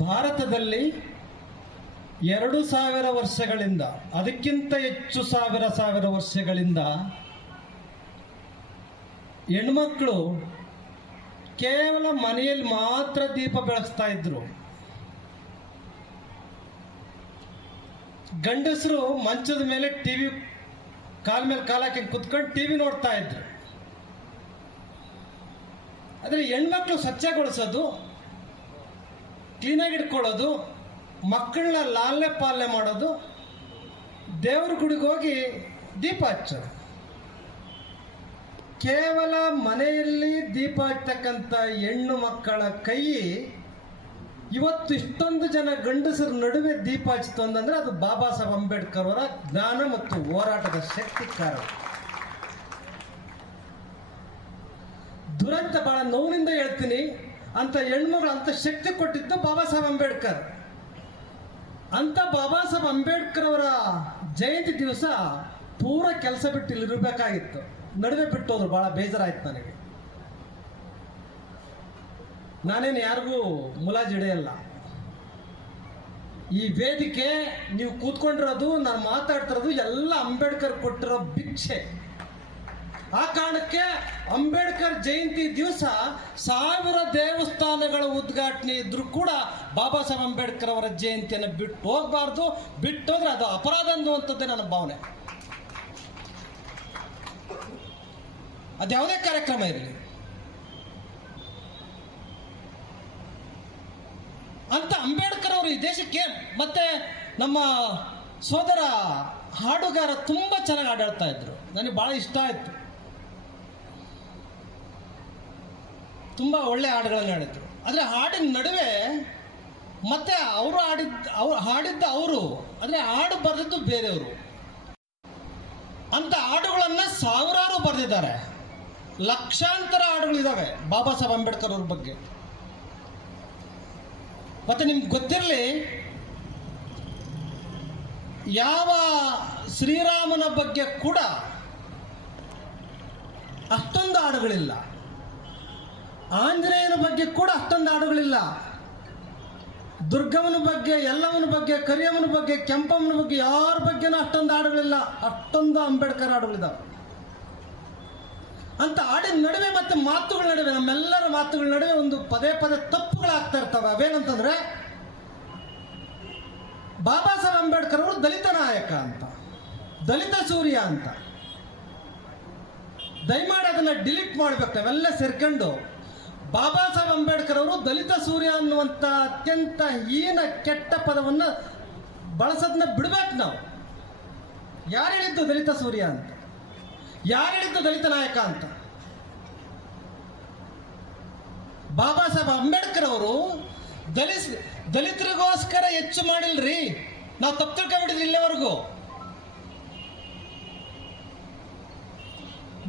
ಭಾರತದಲ್ಲಿ 2000 ವರ್ಷಗಳಿಂದ ಅದಕ್ಕಿಂತ ಹೆಚ್ಚು ಸಾವಿರ ವರ್ಷಗಳಿಂದ ಹೆಣ್ಮಕ್ಳು ಕೇವಲ ಮನೆಯಲ್ಲಿ ಮಾತ್ರ ದೀಪ ಬೆಳಗಿಸ್ತಾ ಇದ್ರು. ಗಂಡಸರು ಮಂಚದ ಮೇಲೆ ಟಿವಿ ಕಾಲ ಮೇಲೆ ಕಾಲ ಹಾಕಿ ಕುತ್ಕೊಂಡು ಟಿವಿ ನೋಡ್ತಾ ಇದ್ರು. ಆದರೆ ಹೆಣ್ಮಕ್ಳು ಸ್ವಚ್ಛಗೊಳಿಸೋದು, ಕ್ಲೀನಾಗಿ ಇಟ್ಕೊಳ್ಳೋದು, ಮಕ್ಕಳನ್ನ ಲಾಲನೆ ಪಾಲನೆ ಮಾಡೋದು, ದೇವ್ರ ಗುಡಿಗೆ ಹೋಗಿ ದೀಪ ಹಚ್ಚೋದು. ಕೇವಲ ಮನೆಯಲ್ಲಿ ದೀಪ ಹಚ್ಚತಕ್ಕಂಥ ಹೆಣ್ಣು ಮಕ್ಕಳ ಕೈ ಇವತ್ತು ಇಷ್ಟೊಂದು ಜನ ಗಂಡಸರ ನಡುವೆ ದೀಪ ಹಚ್ಚಿತು ಅಂತಂದ್ರೆ ಅದು ಬಾಬಾ ಸಾಹೇಬ್ ಅಂಬೇಡ್ಕರ್ ಅವರ ಜ್ಞಾನ ಮತ್ತು ಹೋರಾಟದ ಶಕ್ತಿ ಕಾರಣ. ದುರಂತ, ಬಹಳ ನೋವಿನಿಂದ ಹೇಳ್ತೀನಿ, ಅಂತ ಹೆಣ್ಮಗಳು ಅಂತ ಶಕ್ತಿ ಕೊಟ್ಟಿದ್ದು ಬಾಬಾ ಸಾಹೇಬ್ ಅಂಬೇಡ್ಕರ್. ಅಂತ ಬಾಬಾ ಸಾಹೇಬ್ ಅಂಬೇಡ್ಕರ್ ಅವರ ಜಯಂತಿ ದಿವಸ ಪೂರ ಕೆಲಸ ಬಿಟ್ಟು ಇಲ್ಲಿ ಇರಬೇಕಾಗಿತ್ತು, ನಡುವೆ ಬಿಟ್ಟೋದ್ರು. ಬಹಳ ಬೇಜಾರಾಯ್ತು ನನಗೆ. ನಾನೇನು ಯಾರಿಗೂ ಮುಲಾಜಿಡೆಯಲ್ಲ. ಈ ವೇದಿಕೆ ನೀವು ಕೂತ್ಕೊಂಡಿರೋದು, ನಾನು ಮಾತಾಡ್ತಿರೋದು ಎಲ್ಲ ಅಂಬೇಡ್ಕರ್ ಕೊಟ್ಟಿರೋ ಭಿಕ್ಷೆ. ಆ ಕಾರಣಕ್ಕೆ ಅಂಬೇಡ್ಕರ್ ಜಯಂತಿ ದಿವಸ 1000 ದೇವಸ್ಥಾನಗಳ ಉದ್ಘಾಟನೆ ಇದ್ರೂ ಕೂಡ ಬಾಬಾ ಸಾಹೇಬ್ ಅಂಬೇಡ್ಕರ್ ಅವರ ಜಯಂತಿಯನ್ನು ಬಿಟ್ಟು ಹೋಗಬಾರ್ದು. ಬಿಟ್ಟೋದ್ರೆ ಅದು ಅಪರಾಧ ಅನ್ನುವಂಥದ್ದೇ ನನ್ನ ಭಾವನೆ. ಅದ್ಯಾವುದೇ ಕಾರ್ಯಕ್ರಮ ಇರಲಿ. ಅಂತ ಅಂಬೇಡ್ಕರ್ ಅವರು ಈ ದೇಶಕ್ಕೆ, ಮತ್ತೆ ನಮ್ಮ ಸೋದರ ಹಾಡುಗಾರ ತುಂಬ ಚೆನ್ನಾಗಿ ಹಾಡಾಡ್ತಾ ಇದ್ರು. ನನಗೆ ಭಾಳ ಇಷ್ಟ ಆಯಿತು. ತುಂಬ ಒಳ್ಳೆ ಹಾಡುಗಳನ್ನು ಹಾಡಿದ್ರು. ಆದರೆ ಹಾಡಿನ ನಡುವೆ ಮತ್ತೆ ಅವರು ಹಾಡಿದ್ದ ಅವರು, ಅಂದರೆ ಹಾಡು ಬರೆದಿದ್ದು ಬೇರೆಯವರು. ಅಂತ ಹಾಡುಗಳನ್ನು ಸಾವಿರಾರು ಬರೆದಿದ್ದಾರೆ. ಲಕ್ಷಾಂತರ ಹಾಡುಗಳಿದ್ದಾವೆ ಬಾಬಾ ಸಾಹೇಬ್ ಅಂಬೇಡ್ಕರ್ ಅವ್ರ ಬಗ್ಗೆ. ಮತ್ತೆ ನಿಮ್ಗೆ ಗೊತ್ತಿರಲಿ, ಯಾವ ಶ್ರೀರಾಮನ ಬಗ್ಗೆ ಕೂಡ ಅಷ್ಟೊಂದು ಹಾಡುಗಳಿಲ್ಲ. ಆಂಜನೇಯನ ಬಗ್ಗೆ ಕೂಡ ಅಷ್ಟೊಂದು ಹಾಡುಗಳಿಲ್ಲ. ದುರ್ಗಮ್ಮನ ಬಗ್ಗೆ, ಎಲ್ಲಮ್ಮನ ಬಗ್ಗೆ, ಕರಿಯಮ್ಮನ ಬಗ್ಗೆ, ಕೆಂಪಮ್ಮನ ಬಗ್ಗೆ ಯಾರ ಬಗ್ಗೆನೂ ಅಷ್ಟೊಂದು ಹಾಡುಗಳಿಲ್ಲ. ಅಷ್ಟೊಂದು ಅಂಬೇಡ್ಕರ್ ಹಾಡುಗಳಿದ್ದಾವೆ. ಅಂತ ಹಾಡಿನ ನಡುವೆ ಮತ್ತೆ ಮಾತುಗಳ ನಡುವೆ, ನಮ್ಮೆಲ್ಲರ ಮಾತುಗಳ ನಡುವೆ ಒಂದು ಪದೇ ತಪ್ಪುಗಳಾಗ್ತಾ ಇರ್ತವೆ. ಅವೇನಂತಂದ್ರೆ, ಬಾಬಾ ಸಾಹೇಬ್ ಅಂಬೇಡ್ಕರ್ ಅವರು ದಲಿತ ನಾಯಕ ಅಂತ, ದಲಿತ ಸೂರ್ಯ ಅಂತ. ದಯಮಾಡಿ ಅದನ್ನ ಡಿಲೀಟ್ ಮಾಡ್ಬೇಕು ನಾವೆಲ್ಲ ಸೇರ್ಕೊಂಡು. ಬಾಬಾ ಸಾಹೇಬ್ ಅಂಬೇಡ್ಕರ್ ಅವರು ದಲಿತ ಸೂರ್ಯ ಅನ್ನುವಂಥ ಅತ್ಯಂತ ಹೀನ ಕೆಟ್ಟ ಪದವನ್ನು ಬಳಸೋದನ್ನ ಬಿಡ್ಬೇಕು ನಾವು. ಯಾರು ಹೇಳಿದ್ದು ದಲಿತ ಸೂರ್ಯ ಅಂತ? ಯಾರು ಹೇಳಿದ್ದು ದಲಿತ ನಾಯಕ ಅಂತ? ಬಾಬಾ ಸಾಹೇಬ್ ಅಂಬೇಡ್ಕರ್ ಅವರು ದಲಿತರಿಗೋಸ್ಕರ ಹೆಚ್ಚು ಮಾಡಿಲ್ರಿ. ನಾವು ತಪ್ಪು ತಿಳ್ಕೊಂಡ್ಬಿಟ್ಟಿದ್ರಿ ಇಲ್ಲಿವರೆಗೂ.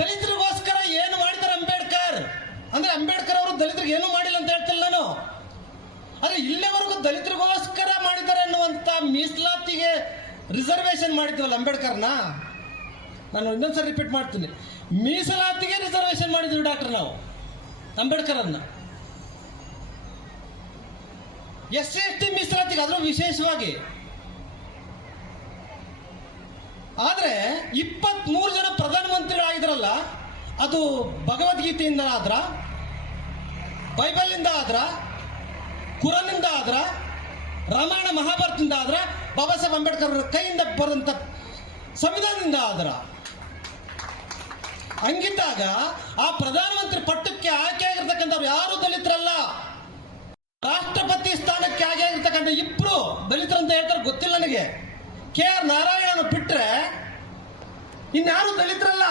ದಲಿತರಿಗೋಸ್ಕರ ಏನು ಮಾಡಿದ್ದಾರೆ ಅಂಬೇಡ್ಕರ್ ಅಂದ್ರೆ, ಅಂಬೇಡ್ಕರ್ ಅವರು ದಲಿತರಿಗೆ ಏನು ಮಾಡಿಲ್ಲ ಅಂತ ಹೇಳ್ತಿಲ್ಲ ನಾನು. ಆದರೆ ಇಲ್ಲಿವರೆಗೂ ದಲಿತರಿಗೋಸ್ಕರ ಮಾಡಿದ್ದಾರೆ ಅನ್ನುವಂಥ ಮೀಸಲಾತಿಗೆ ರಿಸರ್ವೇಶನ್ ಮಾಡಿದ್ವಲ್ಲ ಅಂಬೇಡ್ಕರ್ನ. ನಾನು ಇನ್ನೊಂದ್ಸರಿ ರಿಪೀಟ್ ಮಾಡ್ತೀನಿ, ಮೀಸಲಾತಿಗೆ ರಿಸರ್ವೇಶನ್ ಮಾಡಿದ್ವಿ ಡಾಕ್ಟರ್ ನಾವು ಅಂಬೇಡ್ಕರನ್ನ. SC/ST ಮೀಸಲಾತಿಗೆ ಅದರ ವಿಶೇಷವಾಗಿ. ಆದರೆ 23 ಜನ ಪ್ರಧಾನಮಂತ್ರಿಗಳಾಗಿದ್ರಲ್ಲ, ಅದು ಭಗವದ್ಗೀತೆಯಿಂದ ಆದ್ರ, ಬೈಬಲ್ನಿಂದ ಆದ್ರ, ಕುರಾನ್ನಿಂದ ಆದ್ರ, ರಾಮಾಯಣ ಮಹಾಭಾರತದಿಂದ ಆದ್ರ, ಬಾಬಾ ಸಾಹೇಬ್ ಅಂಬೇಡ್ಕರ್ ಅವರ ಕೈಯಿಂದ ಬರುವಂತ ಸಂವಿಧಾನದಿಂದ ಆದ್ರ. ಹಂಗಿದ್ದಾಗ ಆ ಪ್ರಧಾನಮಂತ್ರಿ ಪಟ್ಟಕ್ಕೆ ಆಯ್ಕೆ ಆಗಿರ್ತಕ್ಕಂಥವ್ರು ಯಾರು ದಲಿತರಲ್ಲ. ರಾಷ್ಟ್ರಪತಿ ಸ್ಥಾನಕ್ಕೆ ಆಯ್ಕೆ ಆಗಿರ್ತಕ್ಕಂಥ 2 ದಲಿತರಂತ ಹೇಳ್ತಾರೆ, ಗೊತ್ತಿಲ್ಲ ನನಗೆ. KR ನಾರಾಯಣನ ಬಿಟ್ರೆ ಇನ್ಯಾರು ದಲಿತರಲ್ಲ.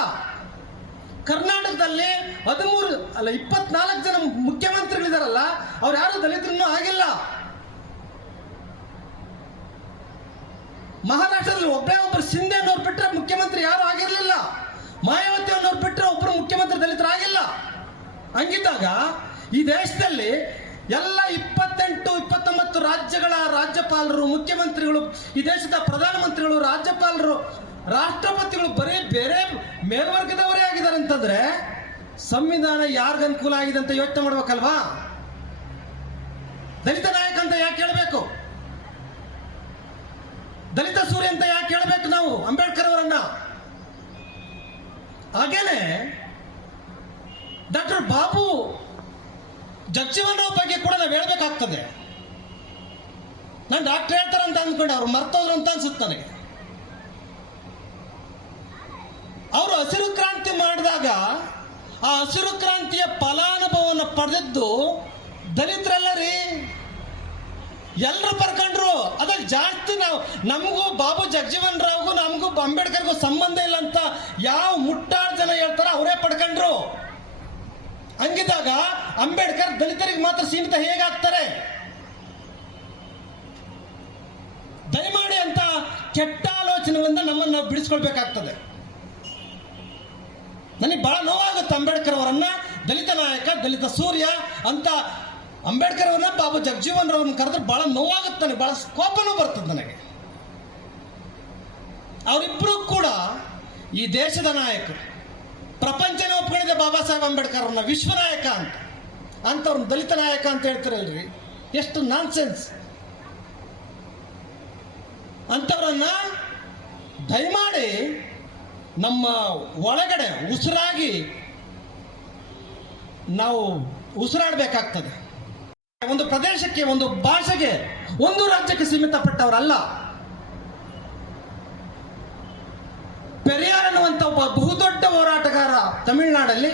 ಕರ್ನಾಟಕದಲ್ಲಿ 24 ಜನ ಮುಖ್ಯಮಂತ್ರಿಗಳಿದಾರಲ್ಲ, ಅವ್ರು ಯಾರು ದಲಿತರನ್ನೂ ಆಗಿಲ್ಲ. ಮಹಾರಾಷ್ಟ್ರದಲ್ಲಿ ಒಬ್ಬರು ಶಿಂದೆ ಅನ್ನೋರು ಬಿಟ್ಟರೆ ಮುಖ್ಯಮಂತ್ರಿ ಯಾರು ಆಗಿರಲಿಲ್ಲ. ಮಾಯಾವತಿ ಅನ್ನೋರು ಬಿಟ್ಟರೆ ಒಬ್ಬರು ಮುಖ್ಯಮಂತ್ರಿ ದಲಿತರಾಗಿಲ್ಲ. ಹಂಗಿದ್ದಾಗ ಈ ದೇಶದಲ್ಲಿ ಎಲ್ಲ 28-29 ರಾಜ್ಯಗಳ ರಾಜ್ಯಪಾಲರು, ಮುಖ್ಯಮಂತ್ರಿಗಳು, ಈ ದೇಶದ ಪ್ರಧಾನಮಂತ್ರಿಗಳು, ರಾಜ್ಯಪಾಲರು, ರಾಷ್ಟ್ರಪತಿಗಳು ಬರೀ ಬೇರೆ ಮೇಲ್ವರ್ಗದವರೇ ಆಗಿದ್ದಾರೆ ಅಂತಂದ್ರೆ ಸಂವಿಧಾನ ಯಾರಿಗ ಅನುಕೂಲ ಆಗಿದೆ ಅಂತ ಯೋಚನೆ ಮಾಡ್ಬೇಕಲ್ವಾ? ದಲಿತ ನಾಯಕ ಅಂತ ಯಾಕೆ ಹೇಳಬೇಕು? ದಲಿತ ಸೂರ್ಯ ಅಂತ ಯಾಕೆ ಹೇಳಬೇಕು ನಾವು ಅಂಬೇಡ್ಕರ್ ಅವರನ್ನ? ಹಾಗೇನೆ ಡಾಕ್ಟರ್ ಬಾಬು ಜಗಜೀವನ್ ರಾವ್ ಬಗ್ಗೆ ಕೂಡ ನಾವು ಹೇಳ್ಬೇಕಾಗ್ತದೆ. ನಾನು ಡಾಕ್ಟರ್ ಹೇಳ್ತಾರಂತ ಅಂದ್ಕೊಂಡೆ, ಅವ್ರು ಮರ್ತೋದ್ರು ಅಂತ ಅನ್ಸುತ್ತೆ ನನಗೆ. ಅವರು ಹಸಿರು ಕ್ರಾಂತಿ ಮಾಡಿದಾಗ ಆ ಹಸಿರು ಕ್ರಾಂತಿಯ ಫಲಾನುಭವವನ್ನು ಪಡೆದಿದ್ದು ದಲಿತರೆಲ್ಲ ರೀ. ಎಲ್ಲರೂ ಬರ್ಕೊಂಡ್ರು. ಅದ್ರಲ್ಲಿ ಜಾಸ್ತಿ ನಮಗೂ ಬಾಬು ಜಗಜೀವನ್ ರಾವ್ಗೂ ನಮಗೂ ಅಂಬೇಡ್ಕರ್ಗೂ ಸಂಬಂಧ ಇಲ್ಲ ಅಂತ ಯಾವ ಮುಟ್ಟಾಳ ಜನ ಹೇಳ್ತಾರ ಅವರೇ ಪಡ್ಕೊಂಡ್ರು. ಹಂಗಿದ್ದಾಗ ಅಂಬೇಡ್ಕರ್ ದಲಿತರಿಗೆ ಮಾತ್ರ ಸೀಮಿತ ಹೇಗಾಗ್ತಾರೆ? ದಯಮಾಡಿ ಅಂತ ಕೆಟ್ಟ ಆಲೋಚನೆಗಳಿಂದ ನಮ್ಮನ್ನು ನಾವು ಬಿಡಿಸ್ಕೊಳ್ಬೇಕಾಗ್ತದೆ. ನನಗೆ ಬಹಳ ನೋವಾಗುತ್ತೆ ಅಂಬೇಡ್ಕರ್ ಅವರನ್ನ ದಲಿತ ನಾಯಕ, ದಲಿತ ಸೂರ್ಯ ಅಂತ ಅಂಬೇಡ್ಕರ್ ಅವರನ್ನ ಬಾಬು ಜಗಜೀವನ್ ರಾವ್ನ ಕರೆದ್ರೆ ಬಹಳ ನೋವಾಗುತ್ತೆ ನನಗೆ, ಬಹಳ ಕೋಪನೂ ಬರ್ತದೆ ನನಗೆ. ಅವರಿಬ್ಬರು ಕೂಡ ಈ ದೇಶದ ನಾಯಕರು. ಪ್ರಪಂಚನೇ ಒಪ್ಕೊಂಡಿದೆ ಬಾಬಾ ಸಾಹೇಬ್ ಅಂಬೇಡ್ಕರ್ ಅವ್ರನ್ನ ವಿಶ್ವ ನಾಯಕ ಅಂತ. ಅಂಥವ್ರನ್ನ ದಲಿತ ನಾಯಕ ಅಂತ ಹೇಳ್ತಾರಲ್ರಿ, ಎಷ್ಟು ನಾನ್ಸೆನ್ಸ್. ಅಂಥವ್ರನ್ನ ದಯಮಾಡಿ ನಮ್ಮ ಒಳಗಡೆ ಉಸಿರಾಗಿ ನಾವು ಉಸಿರಾಡಬೇಕಾಗ್ತದೆ. ಒಂದು ಪ್ರದೇಶಕ್ಕೆ, ಒಂದು ಭಾಷೆಗೆ, ಒಂದು ರಾಜ್ಯಕ್ಕೆ ಸೀಮಿತಪಟ್ಟವರಲ್ಲ. ಪೆರಿಯಾರ್ ಅನ್ನುವಂಥ ಒಬ್ಬ ಬಹುದೊಡ್ಡ ಹೋರಾಟಗಾರ ತಮಿಳುನಾಡಲ್ಲಿ,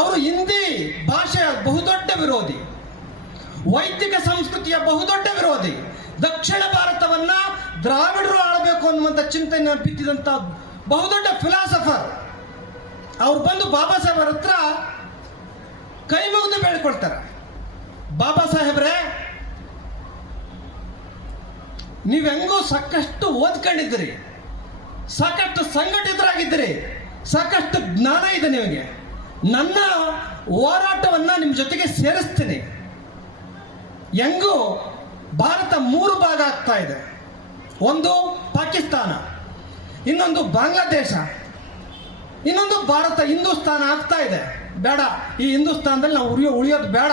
ಅವರು ಹಿಂದಿ ಭಾಷೆಯ ಬಹುದೊಡ್ಡ ವಿರೋಧಿ, ವೈದಿಕ ಸಂಸ್ಕೃತಿಯ ಬಹುದೊಡ್ಡ ವಿರೋಧಿ, ದಕ್ಷಿಣ ಭಾರತವನ್ನ ದ್ರಾವಿಡರು ಆಳಬೇಕು ಅನ್ನುವಂಥ ಚಿಂತನೆ ಬಿತ್ತಿದಂಥ ಬಹುದೊಡ್ಡ ಫಿಲಾಸಫರ್. ಅವ್ರು ಬಂದು ಬಾಬಾ ಸಾಹೇಬರ ಹತ್ರ ಕೈ ಮುಗಿದು ಬೇಡ್ಕೊಳ್ತಾರೆ, ಬಾಬಾ ಸಾಹೇಬ್ರೆ, ನೀವು ಹೆಂಗೂ ಸಾಕಷ್ಟು ಓದ್ಕೊಂಡಿದ್ದೀರಿ, ಸಾಕಷ್ಟು ಸಂಘಟಿತರಾಗಿದ್ದೀರಿ, ಸಾಕಷ್ಟು ಜ್ಞಾನ ಇದೆ ನಿಮಗೆ. ನನ್ನ ಹೋರಾಟವನ್ನ ನಿಮ್ಮ ಜೊತೆಗೆ ಸೇರಿಸ್ತೀನಿ. ಹೆಂಗೂ ಭಾರತ 3 ಭಾಗ ಆಗ್ತಾ ಇದೆ. ಒಂದು ಪಾಕಿಸ್ತಾನ, ಇನ್ನೊಂದು ಬಾಂಗ್ಲಾದೇಶ, ಇನ್ನೊಂದು ಭಾರತ, ಹಿಂದೂಸ್ತಾನ ಆಗ್ತಾ ಇದೆ. ಬೇಡ, ಈ ಹಿಂದೂಸ್ತಾನದಲ್ಲಿ ನಾವು ಉಳಿಯೋದು ಬೇಡ.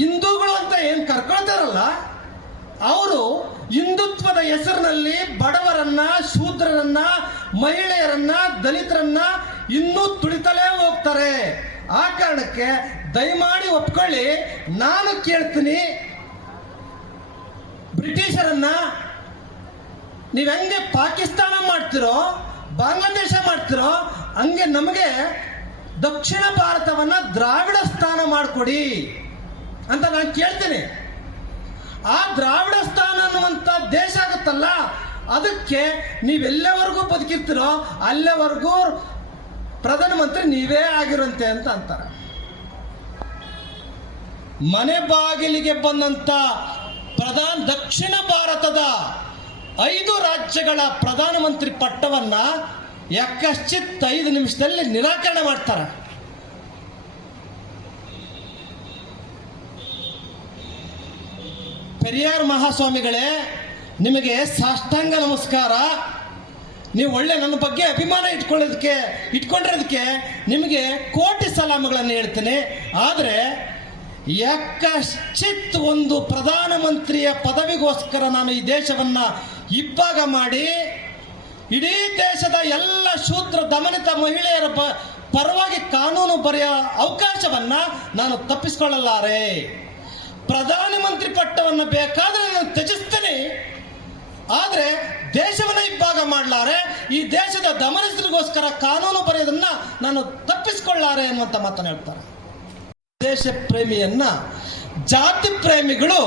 ಹಿಂದೂಗಳು ಅಂತ ಏನು ಕರ್ಕೊಳ್ತಾರಲ್ಲ, ಅವರು ಹಿಂದುತ್ವದ ಹೆಸರಿನಲ್ಲಿ ಬಡವರನ್ನ, ಶೂದ್ರರನ್ನ, ಮಹಿಳೆಯರನ್ನ, ದಲಿತರನ್ನ ಇನ್ನೂ ತುಳಿತಲೇ ಹೋಗ್ತಾರೆ. ಆ ಕಾರಣಕ್ಕೆ ದಯಮಾಡಿ ಒಪ್ಕೊಳ್ಳಿ. ನಾನು ಕೇಳ್ತೀನಿ, ಬ್ರಿಟಿಷರನ್ನ ನೀವು ಹೆಂಗೆ ಪಾಕಿಸ್ತಾನ ಮಾಡ್ತಿರೋ, ಬಾಂಗ್ಲಾದೇಶ ಮಾಡ್ತಿರೋ, ಹಂಗೆ ನಮಗೆ ದಕ್ಷಿಣ ಭಾರತವನ್ನ ದ್ರಾವಿಡ ಸ್ಥಾನ ಮಾಡಿಕೊಡಿ ಅಂತ ನಾನು ಕೇಳ್ತೀನಿ. ಆ ದ್ರಾವಿಡ ಸ್ಥಾನ ಅನ್ನುವಂಥ ದೇಶ ಆಗುತ್ತಲ್ಲ, ಅದಕ್ಕೆ ನೀವೆಲ್ಲೆವರೆಗೂ ಬದುಕಿರ್ತೀರೋ ಅಲ್ಲೆವರೆಗೂ ಪ್ರಧಾನಮಂತ್ರಿ ನೀವೇ ಆಗಿರಂತೆ ಅಂತ ಅಂತಾರೆ. ಮನೆ ಬಾಗಿಲಿಗೆ ಬಂದಂತ ದಕ್ಷಿಣ ಭಾರತದ 5 ರಾಜ್ಯಗಳ ಪ್ರಧಾನಮಂತ್ರಿ ಪಟ್ಟವನ್ನ ಯಾಕಶ್ಚಿತ್ 5 ನಿಮಿಷದಲ್ಲಿ ನಿರಾಕರಣೆ ಮಾಡ್ತಾರೆ. ಪೆರಿಯಾರ್ ಮಹಾಸ್ವಾಮಿಗಳೇ, ನಿಮಗೆ ಸಾಷ್ಟಾಂಗ ನಮಸ್ಕಾರ. ನೀವು ಒಳ್ಳೆ ನನ್ನ ಬಗ್ಗೆ ಅಭಿಮಾನ ಇಟ್ಕೊಂಡಿರೋದಕ್ಕೆ ನಿಮಗೆ ಕೋಟಿ ಸಲಾಮಗಳನ್ನು ಹೇಳ್ತೀನಿ. ಆದರೆ ಯಾಕಶ್ಚಿತ್ ಒಂದು ಪ್ರಧಾನಮಂತ್ರಿಯ ಪದವಿಗೋಸ್ಕರ ನಾನು ಈ ದೇಶವನ್ನ ಇಬ್ಬಾಗ ಮಾಡಿ ಇಡೀ ದೇಶದ ಎಲ್ಲ ಶೂದ್ರ ದಮನಿತ ಮಹಿಳೆಯರ ಪರವಾಗಿ ಕಾನೂನು ಬರೆಯೋ ಅವಕಾಶವನ್ನ ನಾನು ತಪ್ಪಿಸಿಕೊಳ್ಳಲಾರೆ. ಪ್ರಧಾನಮಂತ್ರಿ ಪಟ್ಟವನ್ನು ಬೇಕಾದ್ರೆ ನಾನು ತ್ಯಜಿಸ್ತೇನೆ, ಆದರೆ ದೇಶವನ್ನ ಇಬ್ಬಾಗ ಮಾಡಲಾರೆ, ಈ ದೇಶದ ದಮನಿತರಿಗೋಸ್ಕರ ಕಾನೂನು ಬರೆಯೋದನ್ನ ನಾನು ತಪ್ಪಿಸಿಕೊಳ್ಳಾರೆ ಅನ್ನುವಂಥ ಮಾತನ್ನು ಹೇಳ್ತಾರೆ. ದೇಶ ಪ್ರೇಮಿಯನ್ನ ಜಾತಿ ಪ್ರೇಮಿಗಳು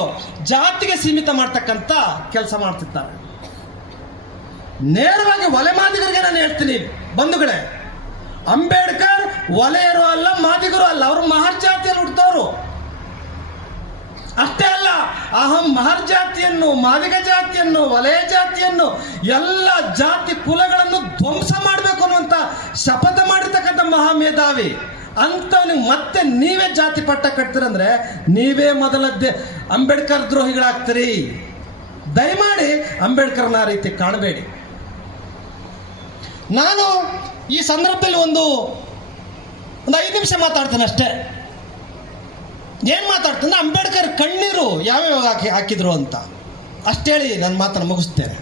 ಜಾತಿಗೆ ಸೀಮಿತ ಮಾಡ್ತಕ್ಕಂಥ ಕೆಲಸ ಮಾಡ್ತಿದ್ದಾರೆ. ನೇರವಾಗಿ ಒಲೆ ಮಾದಿಗರಿಗೆ ನಾನು ಹೇಳ್ತೀನಿ, ಬಂಧುಗಳೇ, ಅಂಬೇಡ್ಕರ್ ಒಲೆಯರು ಅಲ್ಲ, ಮಾದಿಗರು ಅಲ್ಲ, ಅವರು ಮಹರ್ ಜಾತಿಯಲ್ಲಿ ಹುಟ್ಟದವರು. ಅಷ್ಟೇ ಅಲ್ಲ, ಅಹಂ ಮಹರ್ ಜಾತಿಯನ್ನು, ಮಾದಿಗ ಜಾತಿಯನ್ನು, ವಲಯ ಜಾತಿಯನ್ನು, ಎಲ್ಲ ಜಾತಿ ಕುಲಗಳನ್ನು ಧ್ವಂಸ ಮಾಡಬೇಕು ಅನ್ನುವಂಥ ಶಪಥ ಮಾಡಿರ್ತಕ್ಕಂಥ ಮಹಾಮೇಧಾವಿ. ಅಂಥವನಿಗೆ ಮತ್ತೆ ನೀವೇ ಜಾತಿ ಪಟ್ಟ ಕಟ್ತೀರಂದ್ರೆ ನೀವೇ ಮೊದಲ ಅಂಬೇಡ್ಕರ್ ದ್ರೋಹಿಗಳಾಗ್ತೀರಿ. ದಯಮಾಡಿ ಅಂಬೇಡ್ಕರ್ನ ಆ ರೀತಿ ಕಾಣಬೇಡಿ. ನಾನು ಈ ಸಂದರ್ಭದಲ್ಲಿ ಒಂದು 5 ನಿಮಿಷ ಮಾತಾಡ್ತೇನೆ ಅಷ್ಟೇ. ಮಾತಾಡ್ತಾನೆ ಅಂಬೇಡ್ಕರ್ ಕಣ್ಣೀರು ಯಾವ್ಯಾವ ಹಾಕಿದ್ರು ಅಂತ ಅಷ್ಟೇಳಿ ನನ್ನ ಮಾತನ್ನು ಮುಗಿಸ್ತೇನೆ.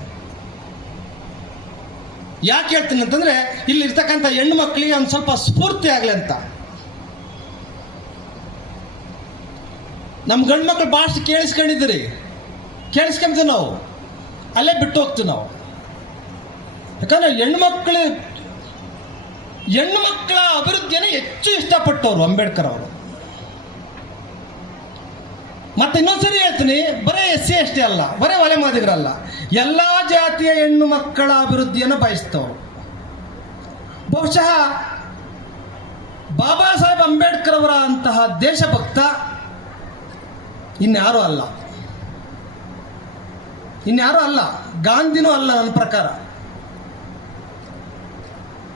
ಯಾಕೆ ಹೇಳ್ತೀನಿ ಅಂತಂದ್ರೆ ಇಲ್ಲಿ ಇರ್ತಕ್ಕಂಥ ಹೆಣ್ಣು ಮಕ್ಕಳಿಗೆ ಒಂದು ಸ್ವಲ್ಪ ಸ್ಫೂರ್ತಿ ಆಗಲಿ ಅಂತ. ನಮ್ಮ ಗಂಡು ಮಕ್ಕಳು ಭಾಷೆ ಕೇಳಿಸ್ಕೊಂಡಿದ್ದೀರಿ, ಕೇಳಿಸ್ಕೊಂತೀವಿ ನಾವು, ಅಲ್ಲೇ ಬಿಟ್ಟು ಹೋಗ್ತೀವಿ ನಾವು. ಯಾಕಂದ್ರೆ ಹೆಣ್ಣು ಮಕ್ಕಳ ಅಭಿವೃದ್ಧಿಯನ್ನು ಹೆಚ್ಚು ಇಷ್ಟಪಟ್ಟವರು ಅಂಬೇಡ್ಕರ್ ಅವರು. ಮತ್ತೆ ಇನ್ನೊಂದ್ಸರಿ ಹೇಳ್ತೀನಿ, ಬರೇ SC ST ಅಲ್ಲ, ಬರೇ ಒಲೆ ಮಾದಿಗರಲ್ಲ, ಎಲ್ಲ ಜಾತಿಯ ಹೆಣ್ಣು ಮಕ್ಕಳ ಅಭಿವೃದ್ಧಿಯನ್ನು ಬಯಸ್ತವರು. ಬಹುಶಃ ಬಾಬಾ ಸಾಹೇಬ್ ಅಂಬೇಡ್ಕರ್ ಅವರ ಅಂತಹ ದೇಶಭಕ್ತ ಇನ್ಯಾರೂ ಅಲ್ಲ, ಗಾಂಧಿನೂ ಅಲ್ಲ ನನ್ನ ಪ್ರಕಾರ.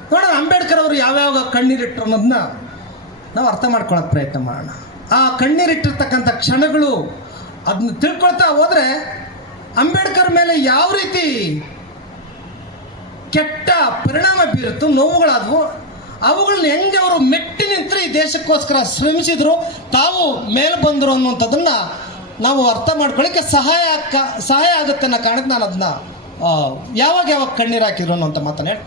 ನೋಡೋಣ ಅಂಬೇಡ್ಕರ್ ಅವರು ಯಾವ್ಯಾವ ಕಣ್ಣೀರಿಟ್ಟರು ಅನ್ನೋದನ್ನ ನಾವು ಅರ್ಥ ಮಾಡ್ಕೊಳ್ಳೋಕೆ ಪ್ರಯತ್ನ ಮಾಡೋಣ. ಆ ಕಣ್ಣೀರಿಟ್ಟಿರ್ತಕ್ಕಂಥ ಕ್ಷಣಗಳು ಅದನ್ನ ತಿಳ್ಕೊಳ್ತಾ ಹೋದ್ರೆ ಅಂಬೇಡ್ಕರ್ ಮೇಲೆ ಯಾವ ರೀತಿ ಕೆಟ್ಟ ಪರಿಣಾಮ ಬೀರುತ್ತೋ, ನೋವುಗಳಾದವು, ಅವುಗಳನ್ನ ಹೆಂಗೆ ಅವರು ಮೆಟ್ಟಿ ನಿಂತರು ಈ ದೇಶಕ್ಕೋಸ್ಕರ ಶ್ರಮಿಸಿದ್ರು, ತಾವು ಮೇಲೆ ಬಂದರು ಅನ್ನುವಂಥದ್ದನ್ನ ನಾವು ಅರ್ಥ ಮಾಡ್ಕೊಳ್ಳಿಕ್ಕೆ ಸಹಾಯ ಆಗುತ್ತೆ ಅನ್ನೋ ಕಾರಣಕ್ಕೆ ನಾನು ಅದನ್ನ ಯಾವಾಗ ಕಣ್ಣೀರು ಹಾಕಿದ್ರು ಅನ್ನೋಂಥ ಮಾತನ್ನ ಹೇಳಿ